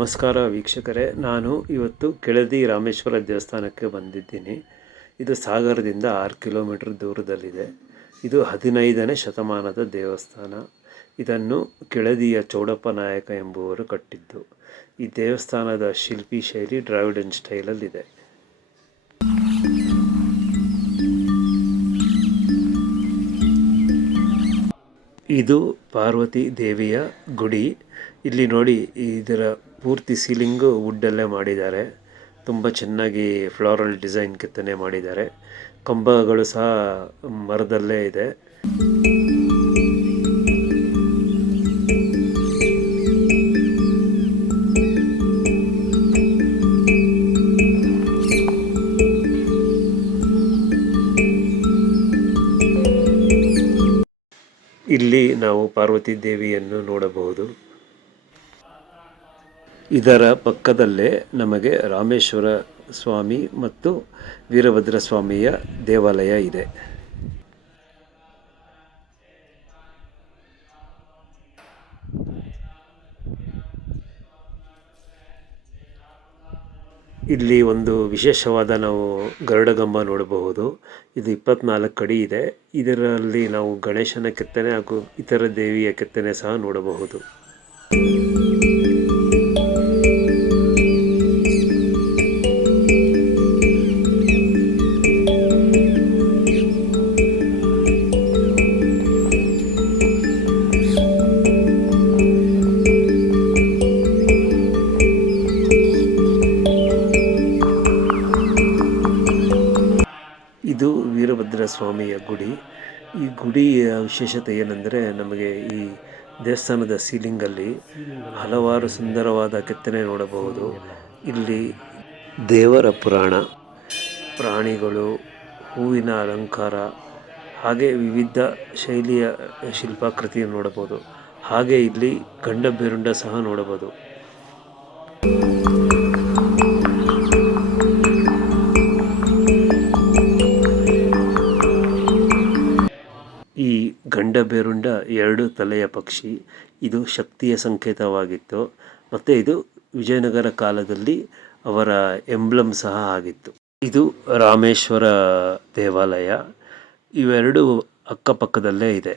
ನಮಸ್ಕಾರ ವೀಕ್ಷಕರೇ, ನಾನು ಇವತ್ತು ಕೆಳದಿ ರಾಮೇಶ್ವರ ದೇವಸ್ಥಾನಕ್ಕೆ ಬಂದಿದ್ದೀನಿ. ಇದು ಸಾಗರದಿಂದ 6 ಕಿಲೋಮೀಟರ್ ದೂರದಲ್ಲಿದೆ. ಇದು 15ನೇ ಶತಮಾನದ ದೇವಸ್ಥಾನ. ಇದನ್ನು ಕೆಳದಿಯ ಚೌಡಪ್ಪ ನಾಯಕ ಎಂಬುವರು ಕಟ್ಟಿದ್ದು. ಈ ದೇವಸ್ಥಾನದ ಶಿಲ್ಪಿ ಶೈಲಿ ಡ್ರಾವಿಡನ್ ಸ್ಟೈಲಲ್ಲಿದೆ. ಇದು ಪಾರ್ವತಿ ದೇವಿಯ ಗುಡಿ. ಇಲ್ಲಿ ನೋಡಿ, ಇದರ ಪೂರ್ತಿ ಸೀಲಿಂಗು ವುಡ್ಡಲ್ಲೇ ಮಾಡಿದ್ದಾರೆ. ತುಂಬ ಚೆನ್ನಾಗಿ ಫ್ಲೋರಲ್ ಡಿಸೈನ್ ಕೆತ್ತನೆ ಮಾಡಿದ್ದಾರೆ. ಕಂಬಗಳು ಸಹ ಮರದಲ್ಲೇ ಇದೆ. ಇಲ್ಲಿ ನಾವು ಪಾರ್ವತಿ ದೇವಿಯನ್ನು ನೋಡಬಹುದು. ಇದರ ಪಕ್ಕದಲ್ಲೇ ನಮಗೆ ರಾಮೇಶ್ವರ ಸ್ವಾಮಿ ಮತ್ತು ವೀರಭದ್ರ ಸ್ವಾಮಿಯ ದೇವಾಲಯ ಇದೆ. ಇಲ್ಲಿ ಒಂದು ವಿಶೇಷವಾದ ನಾವು ಗರುಡಗಂಬ ನೋಡಬಹುದು. ಇದು 24 ಅಡಿ ಇದೆ. ಇದರಲ್ಲಿ ನಾವು ಗಣೇಶನ ಕೆತ್ತನೆ ಹಾಗೂ ಇತರ ದೇವಿಯ ಕೆತ್ತನೆ ಸಹ ನೋಡಬಹುದು. ಇದು ವೀರಭದ್ರ ಸ್ವಾಮಿಯ ಗುಡಿ. ಈ ಗುಡಿಯ ವಿಶೇಷತೆ ಏನೆಂದರೆ, ನಮಗೆ ಈ ದೇವಸ್ಥಾನದ ಸೀಲಿಂಗಲ್ಲಿ ಹಲವಾರು ಸುಂದರವಾದ ಕೆತ್ತನೆ ನೋಡಬಹುದು. ಇಲ್ಲಿ ದೇವರ ಪುರಾಣ, ಪ್ರಾಣಿಗಳು, ಹೂವಿನ ಅಲಂಕಾರ, ಹಾಗೆ ವಿವಿಧ ಶೈಲಿಯ ಶಿಲ್ಪಾಕೃತಿಯನ್ನು ನೋಡಬಹುದು. ಹಾಗೆ ಇಲ್ಲಿ ಗಂಡ ಬೇರುಂಡ ಸಹ ನೋಡಬಹುದು. ಈ ಗಂಡ ಬೇರುಂಡ 2 ತಲೆಯ ಪಕ್ಷಿ. ಇದು ಶಕ್ತಿಯ ಸಂಕೇತವಾಗಿತ್ತು ಮತ್ತು ಇದು ವಿಜಯನಗರ ಕಾಲದಲ್ಲಿ ಅವರ ಎಂಬ್ಲಮ್ ಸಹ ಆಗಿತ್ತು. ಇದು ರಾಮೇಶ್ವರ ದೇವಾಲಯ. ಇವೆರಡು ಅಕ್ಕಪಕ್ಕದಲ್ಲೇ ಇದೆ.